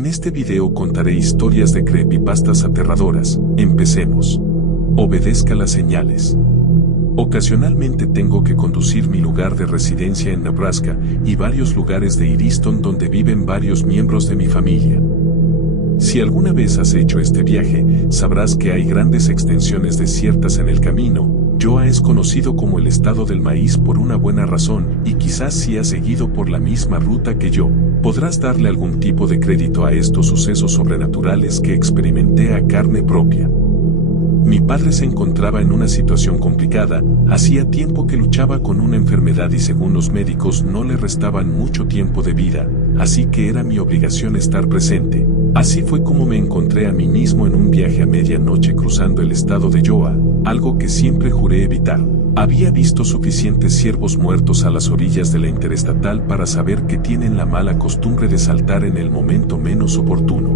En este video contaré historias de creepypastas aterradoras. Empecemos. Obedezca las señales. Ocasionalmente tengo que conducir mi lugar de residencia en Nebraska y varios lugares de Easton donde viven varios miembros de mi familia. Si alguna vez has hecho este viaje, sabrás que hay grandes extensiones desiertas en el camino. Iowa es conocido como el estado del maíz por una buena razón, y quizás si has seguido por la misma ruta que yo, podrás darle algún tipo de crédito a estos sucesos sobrenaturales que experimenté a carne propia. Mi padre se encontraba en una situación complicada, hacía tiempo que luchaba con una enfermedad y según los médicos no le restaban mucho tiempo de vida, así que era mi obligación estar presente. Así fue como me encontré a mí mismo en un viaje a medianoche cruzando el estado de Iowa, algo que siempre juré evitar. Había visto suficientes ciervos muertos a las orillas de la interestatal para saber que tienen la mala costumbre de saltar en el momento menos oportuno.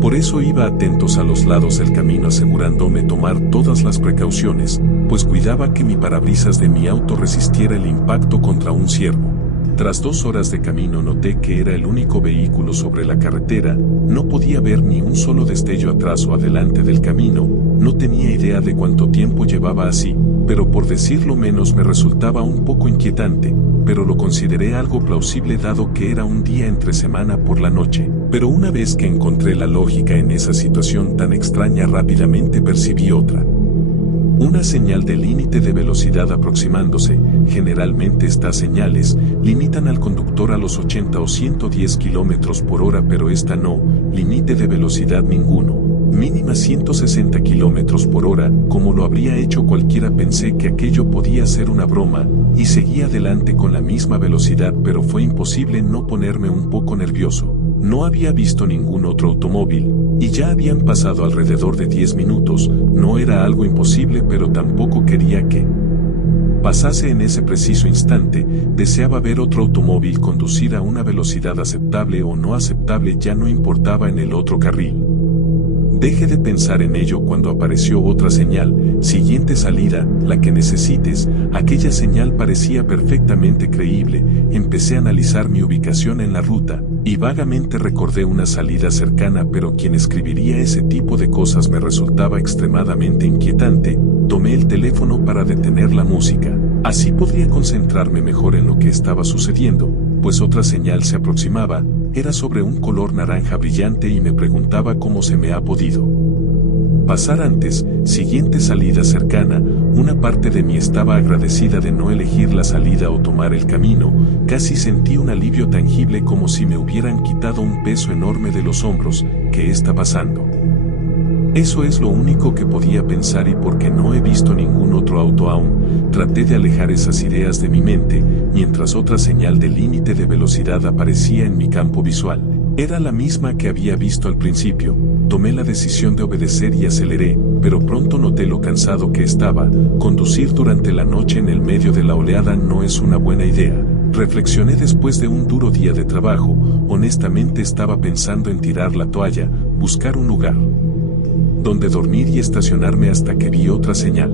Por eso iba atentos a los lados del camino asegurándome tomar todas las precauciones, pues cuidaba que mi parabrisas de mi auto resistiera el impacto contra un ciervo. Tras 2 horas de camino noté que era el único vehículo sobre la carretera, no podía ver ni un solo destello atrás o adelante del camino, no tenía idea de cuánto tiempo llevaba así, pero por decirlo menos me resultaba un poco inquietante, pero lo consideré algo plausible dado que era un día entre semana por la noche. Pero una vez que encontré la lógica en esa situación tan extraña rápidamente percibí otra. Una señal de límite de velocidad aproximándose. Generalmente estas señales limitan al conductor a los 80 o 110 km por hora, pero esta no, límite de velocidad ninguno, mínima 160 km por hora, como lo habría hecho cualquiera. Pensé que aquello podía ser una broma, y seguí adelante con la misma velocidad, pero fue imposible no ponerme un poco nervioso. No había visto ningún otro automóvil, y ya habían pasado alrededor de 10 minutos, no era algo imposible pero tampoco quería que pasase en ese preciso instante. Deseaba ver otro automóvil conducir a una velocidad aceptable o no aceptable, ya no importaba en el otro carril. Dejé de pensar en ello cuando apareció otra señal, siguiente salida, la que necesites. Aquella señal parecía perfectamente creíble. Empecé a analizar mi ubicación en la ruta, y vagamente recordé una salida cercana, pero quien escribiría ese tipo de cosas me resultaba extremadamente inquietante. Tomé el teléfono para detener la música, así podría concentrarme mejor en lo que estaba sucediendo, pues otra señal se aproximaba. Era sobre un color naranja brillante y me preguntaba cómo se me ha podido pasar antes. Siguiente salida cercana. Una parte de mí estaba agradecida de no elegir la salida o tomar el camino. Casi sentí un alivio tangible, como si me hubieran quitado un peso enorme de los hombros. ¿Qué está pasando? Eso es lo único que podía pensar, y porque no he visto ningún otro auto aún, traté de alejar esas ideas de mi mente, mientras otra señal de límite de velocidad aparecía en mi campo visual. Era la misma que había visto al principio. Tomé la decisión de obedecer y aceleré, pero pronto noté lo cansado que estaba. Conducir durante la noche en el medio de la oleada no es una buena idea. Reflexioné después de un duro día de trabajo. Honestamente estaba pensando en tirar la toalla, buscar un lugar donde dormir y estacionarme hasta que vi otra señal.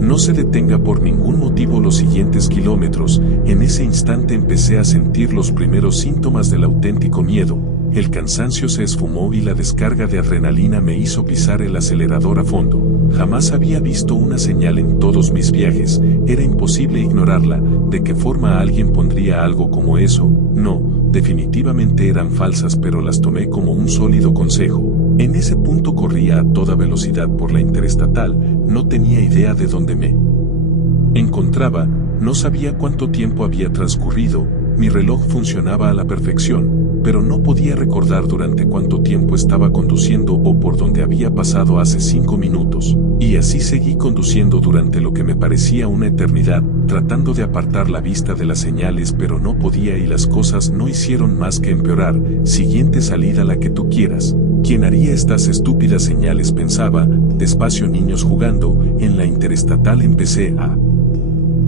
No se detenga por ningún motivo los siguientes kilómetros. En ese instante empecé a sentir los primeros síntomas del auténtico miedo. El cansancio se esfumó y la descarga de adrenalina me hizo pisar el acelerador a fondo. Jamás había visto una señal en todos mis viajes. Era imposible ignorarla. ¿De qué forma alguien pondría algo como eso? No, definitivamente eran falsas, pero las tomé como un sólido consejo. En ese punto corría a toda velocidad por la interestatal. No tenía idea de dónde me encontraba, no sabía cuánto tiempo había transcurrido. Mi reloj funcionaba a la perfección, pero no podía recordar durante cuánto tiempo estaba conduciendo o por dónde había pasado hace 5 minutos. Y así seguí conduciendo durante lo que me parecía una eternidad, tratando de apartar la vista de las señales, pero no podía, y las cosas no hicieron más que empeorar. Siguiente salida, la que tú quieras. ¿Quién haría estas estúpidas señales?, pensaba. Despacio, niños jugando. En la interestatal empecé a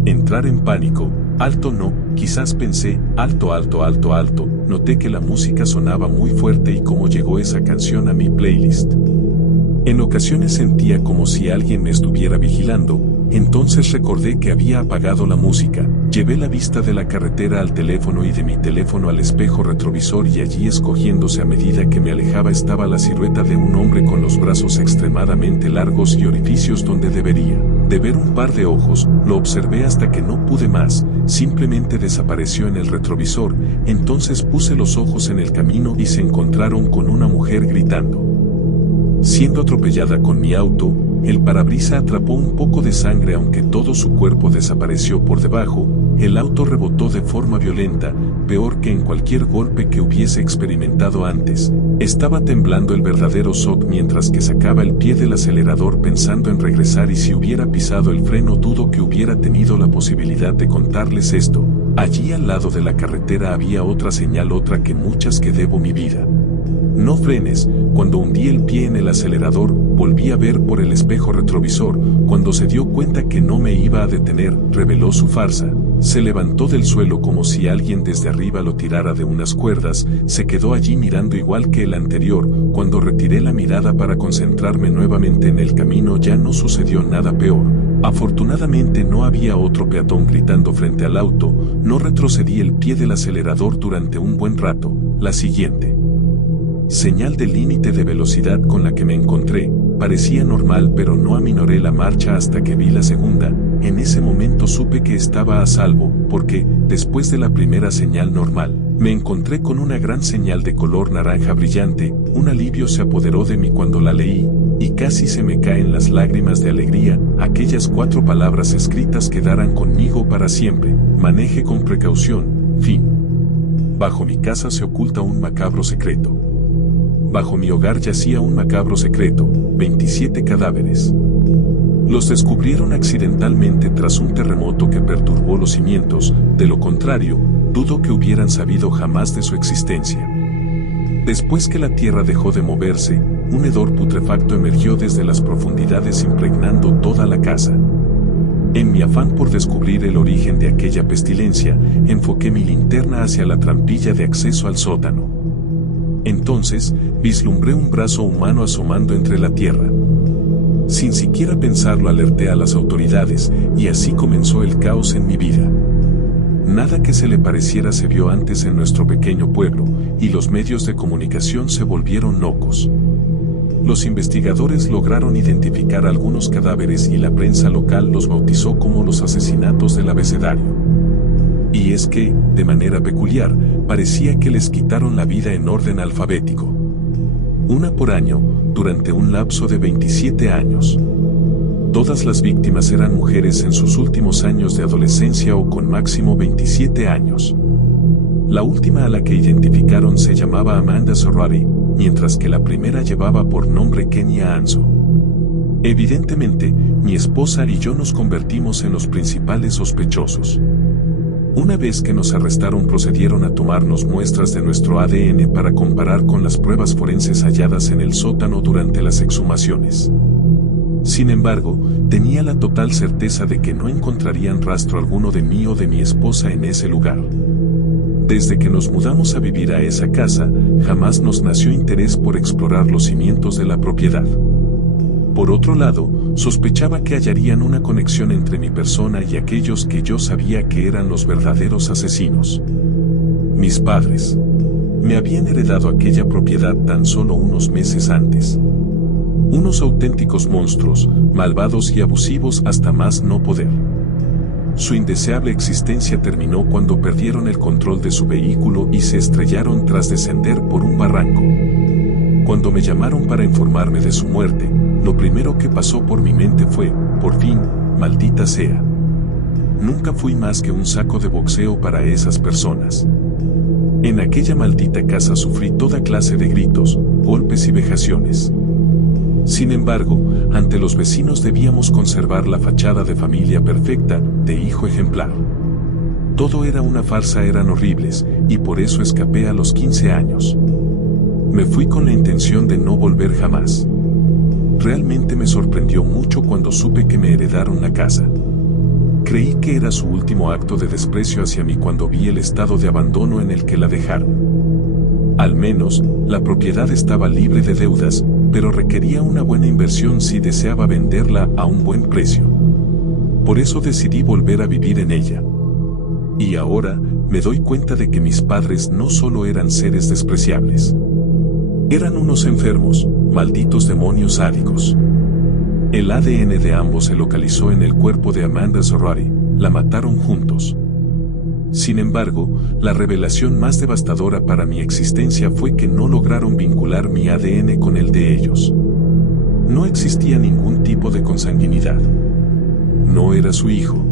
entrar en pánico. Alto no, quizás pensé. Alto, alto, alto, alto. Noté que la música sonaba muy fuerte y cómo llegó esa canción a mi playlist. En ocasiones sentía como si alguien me estuviera vigilando. Entonces recordé que había apagado la música, llevé la vista de la carretera al teléfono y de mi teléfono al espejo retrovisor y allí escogiéndose a medida que me alejaba estaba la silueta de un hombre con los brazos extremadamente largos y orificios donde debería de ver un par de ojos. Lo observé hasta que no pude más, simplemente desapareció en el retrovisor. Entonces puse los ojos en el camino y se encontraron con una mujer gritando. Siendo atropellada con mi auto, el parabrisas atrapó un poco de sangre aunque todo su cuerpo desapareció por debajo. El auto rebotó de forma violenta, peor que en cualquier golpe que hubiese experimentado antes. Estaba temblando el verdadero shock mientras que sacaba el pie del acelerador pensando en regresar y si hubiera pisado el freno dudo que hubiera tenido la posibilidad de contarles esto. Allí al lado de la carretera había otra señal, otra que muchas que debo mi vida. No frenes. Cuando hundí el pie en el acelerador, volví a ver por el espejo retrovisor. Cuando se dio cuenta que no me iba a detener, reveló su farsa. Se levantó del suelo como si alguien desde arriba lo tirara de unas cuerdas, se quedó allí mirando igual que el anterior. Cuando retiré la mirada para concentrarme nuevamente en el camino ya no sucedió nada peor. Afortunadamente no había otro peatón gritando frente al auto. No retrocedí el pie del acelerador durante un buen rato. La siguiente señal de límite de velocidad con la que me encontré parecía normal, pero no aminoré la marcha hasta que vi la segunda. En ese momento supe que estaba a salvo, porque, después de la primera señal normal, me encontré con una gran señal de color naranja brillante. Un alivio se apoderó de mí cuando la leí, y casi se me caen las lágrimas de alegría. Aquellas 4 palabras escritas quedarán conmigo para siempre. Maneje con precaución. Fin. Bajo mi casa se oculta un macabro secreto. Bajo mi hogar yacía un macabro secreto, 27 cadáveres. Los descubrieron accidentalmente tras un terremoto que perturbó los cimientos. De lo contrario, dudo que hubieran sabido jamás de su existencia. Después que la tierra dejó de moverse, un hedor putrefacto emergió desde las profundidades impregnando toda la casa. En mi afán por descubrir el origen de aquella pestilencia, enfoqué mi linterna hacia la trampilla de acceso al sótano. Entonces, vislumbré un brazo humano asomando entre la tierra. Sin siquiera pensarlo alerté a las autoridades, y así comenzó el caos en mi vida. Nada que se le pareciera se vio antes en nuestro pequeño pueblo, y los medios de comunicación se volvieron locos. Los investigadores lograron identificar algunos cadáveres y la prensa local los bautizó como los asesinatos del abecedario. Y es que, de manera peculiar, parecía que les quitaron la vida en orden alfabético. Una por año, durante un lapso de 27 años. Todas las víctimas eran mujeres en sus últimos años de adolescencia o con máximo 27 años. La última a la que identificaron se llamaba Amanda Sorrari, mientras que la primera llevaba por nombre Kenia Anso. Evidentemente, mi esposa y yo nos convertimos en los principales sospechosos. Una vez que nos arrestaron procedieron a tomarnos muestras de nuestro ADN para comparar con las pruebas forenses halladas en el sótano durante las exhumaciones. Sin embargo, tenía la total certeza de que no encontrarían rastro alguno de mí o de mi esposa en ese lugar. Desde que nos mudamos a vivir a esa casa, jamás nos nació interés por explorar los cimientos de la propiedad. Por otro lado, sospechaba que hallarían una conexión entre mi persona y aquellos que yo sabía que eran los verdaderos asesinos. Mis padres. Me habían heredado aquella propiedad tan solo unos meses antes. Unos auténticos monstruos, malvados y abusivos hasta más no poder. Su indeseable existencia terminó cuando perdieron el control de su vehículo y se estrellaron tras descender por un barranco. Cuando me llamaron para informarme de su muerte, lo primero que pasó por mi mente fue, por fin, maldita sea. Nunca fui más que un saco de boxeo para esas personas. En aquella maldita casa sufrí toda clase de gritos, golpes y vejaciones. Sin embargo, ante los vecinos debíamos conservar la fachada de familia perfecta, de hijo ejemplar. Todo era una farsa, eran horribles, y por eso escapé a los 15 años. Me fui con la intención de no volver jamás. Realmente me sorprendió mucho cuando supe que me heredaron la casa. Creí que era su último acto de desprecio hacia mí cuando vi el estado de abandono en el que la dejaron. Al menos, la propiedad estaba libre de deudas, pero requería una buena inversión si deseaba venderla a un buen precio. Por eso decidí volver a vivir en ella. Y ahora, me doy cuenta de que mis padres no solo eran seres despreciables. Eran unos enfermos, malditos demonios sádicos. El ADN de ambos se localizó en el cuerpo de Amanda Zorari, la mataron juntos. Sin embargo, la revelación más devastadora para mi existencia fue que no lograron vincular mi ADN con el de ellos. No existía ningún tipo de consanguinidad. No era su hijo.